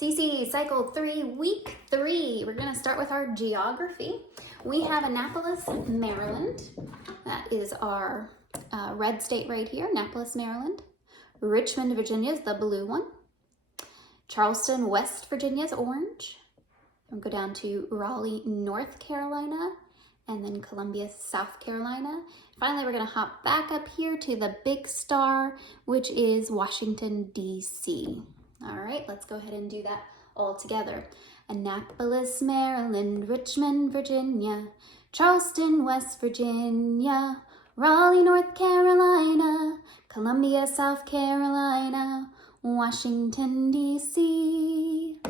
CC Cycle 3, Week 3. We're going to start with our geography. We have Annapolis, Maryland. That is our red state right here, Annapolis, Maryland. Richmond, Virginia is the blue one. Charleston, West Virginia is orange. We'll go down to Raleigh, North Carolina, and then Columbia, South Carolina. Finally, we're going to hop back up here to the big star, which is Washington, D.C. All right, let's go ahead and do that all together. Annapolis, Maryland, Richmond, Virginia, Charleston, West Virginia, Raleigh, North Carolina, Columbia, South Carolina, Washington, D.C.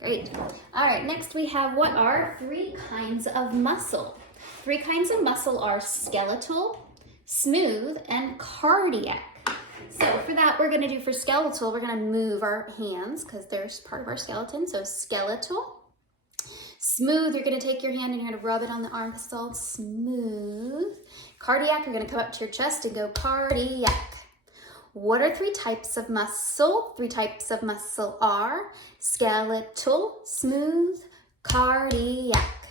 Great. All right, next we have what are three kinds of muscle. Three kinds of muscle are skeletal, smooth, and cardiac. So for that, we're gonna do for skeletal, we're gonna move our hands because they're part of our skeleton. So skeletal. Smooth, you're gonna take your hand and you're gonna rub it on the arm because it's all smooth. Cardiac, you're gonna come up to your chest and go cardiac. What are three types of muscle? Three types of muscle are skeletal, smooth, cardiac.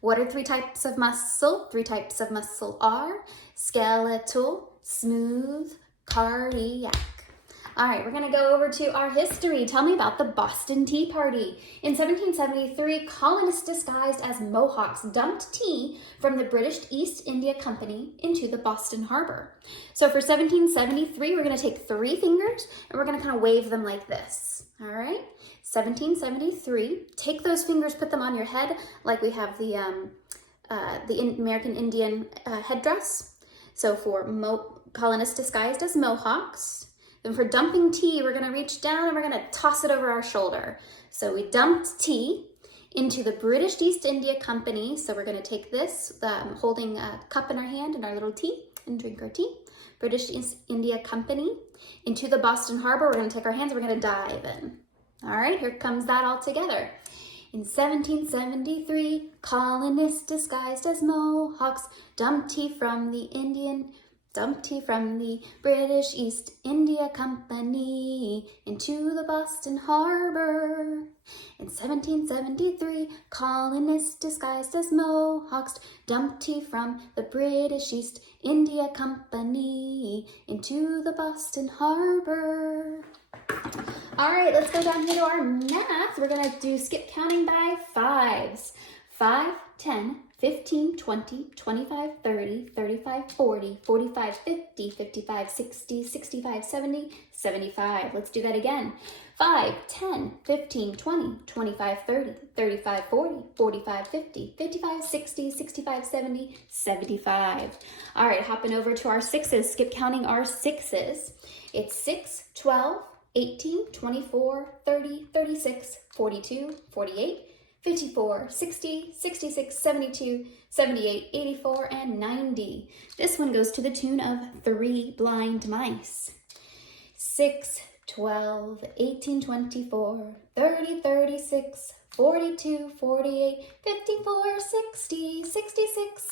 What are three types of muscle? Three types of muscle are skeletal, smooth, cardiac. All right, we're gonna go over to our history. Tell me about the Boston Tea Party. In 1773, colonists disguised as Mohawks dumped tea from the British East India Company into the Boston Harbor. So for 1773, we're gonna take three fingers and we're gonna kind of wave them like this. All right, 1773, take those fingers, put them on your head like we have the American Indian headdress. So for colonists disguised as Mohawks. Then for dumping tea, we're gonna reach down and we're gonna toss it over our shoulder. So we dumped tea into the British East India Company. So we're gonna take this, holding a cup in our hand and our little tea and drink our tea. British East India Company. Into the Boston Harbor, we're gonna take our hands and we're gonna dive in. All right, here comes that all together. In 1773, colonists disguised as Mohawks dumped tea from the British East India Company into the Boston Harbor. In 1773, colonists disguised as Mohawks dumped tea from the British East India Company into the Boston Harbor. All right, let's go down here to our math. We're gonna do skip counting by fives. 5, 10, 15, 20, 25, 30, 35, 40, 45, 50, 55, 60, 65, 70, 75. Let's do that again. 5, 10, 15, 20, 25, 30, 35, 40, 45, 50, 55, 60, 65, 70, 75. All right, hopping over to our sixes, skip counting our sixes. It's 6, 12, 18, 24, 30, 36, 42, 48, 54, 60, 66, 72, 78, 84, and 90. This one goes to the tune of 3 blind mice. 6, 12, 18, 24, 30, 36, 42, 48, 54, 60, 66,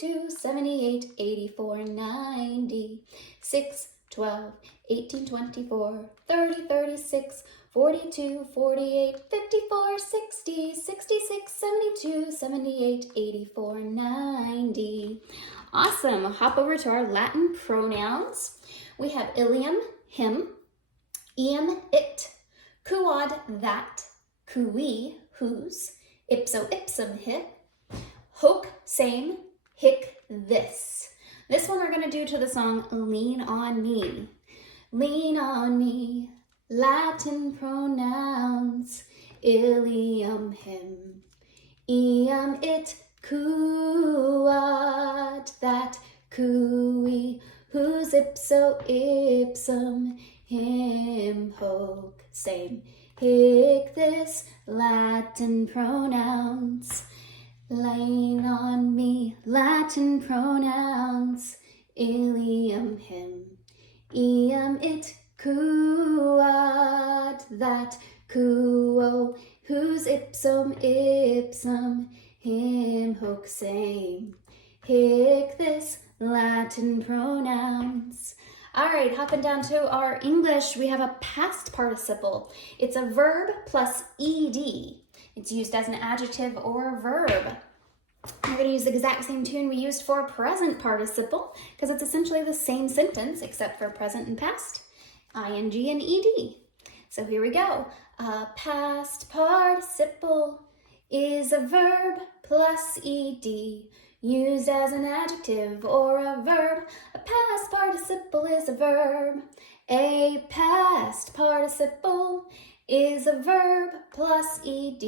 72, 78, 84, 90. 6, 12, 18, 24, 30, 36, 42, 48, 54, 60, 66, 72, 78, 84, 90. Awesome. Hop over to our Latin pronouns. We have ilium, him, iam, it, quod, that, cui, whose, ipso, ipsum, hit, hoc, same, hic, this. This one we're going to do to the song Lean on Me. Lean on me, Latin pronouns, ilium, him, iam, it, quod, that, cui, whose, ipso, ipsum, him, hoc, same, hic, this, Latin pronouns. Lean on me, Latin pronouns, ilium, him, iam, it, quod, that, quo, whose, ipsum, ipsum, him, hoc, same, hic, this, Latin pronouns. All right, hopping down to our English, we have a past participle. It's a verb plus ed. It's used as an adjective or a verb. We're going to use the exact same tune we used for present participle because it's essentially the same sentence except for present and past, ing and ed. So here we go. A past participle is a verb plus ed, used as an adjective or a verb. A past participle is a verb. A past participle is a verb plus ed,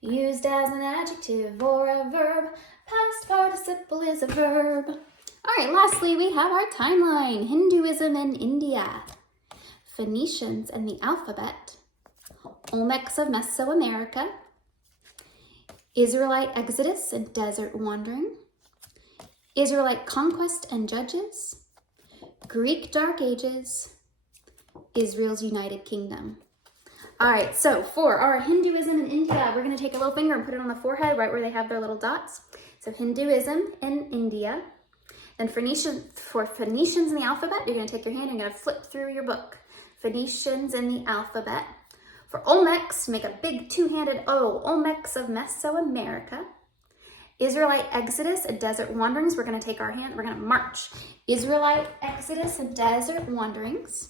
used as an adjective or a verb. Past participle is a verb. All right, lastly, we have our timeline. Hinduism in India, Phoenicians and the alphabet, Olmecs of Mesoamerica, Israelite exodus and desert wandering, Israelite conquest and judges, Greek Dark Ages, Israel's United Kingdom. All right, so for our Hinduism in India, we're going to take a little finger and put it on the forehead right where they have their little dots. So Hinduism in India. Then for Phoenicians in the alphabet, you're going to take your hand and you're going to flip through your book. Phoenicians in the alphabet. For Olmecs, make a big two-handed O, Olmecs of Mesoamerica. Israelite exodus and desert wanderings, we're going to take our hand, we're going to march. Israelite exodus and desert wanderings.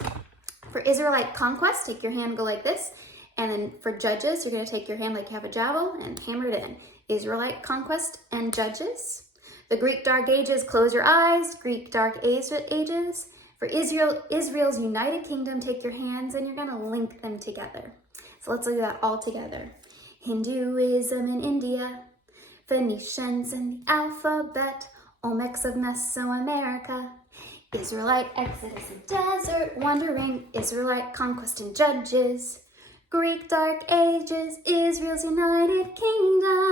For Israelite conquest, take your hand, go like this. And then for judges, you're going to take your hand like you have a javel and hammer it in. Israelite conquest and judges. The Greek Dark Ages, close your eyes. Greek Dark Ages. For Israel's United Kingdom, take your hands and you're going to link them together. So let's do that all together. Hinduism in India, Phoenicians in the alphabet, Olmecs of Mesoamerica, Israelite exodus and desert wandering, Israelite conquest and judges, Greek Dark Ages, Israel's United Kingdom.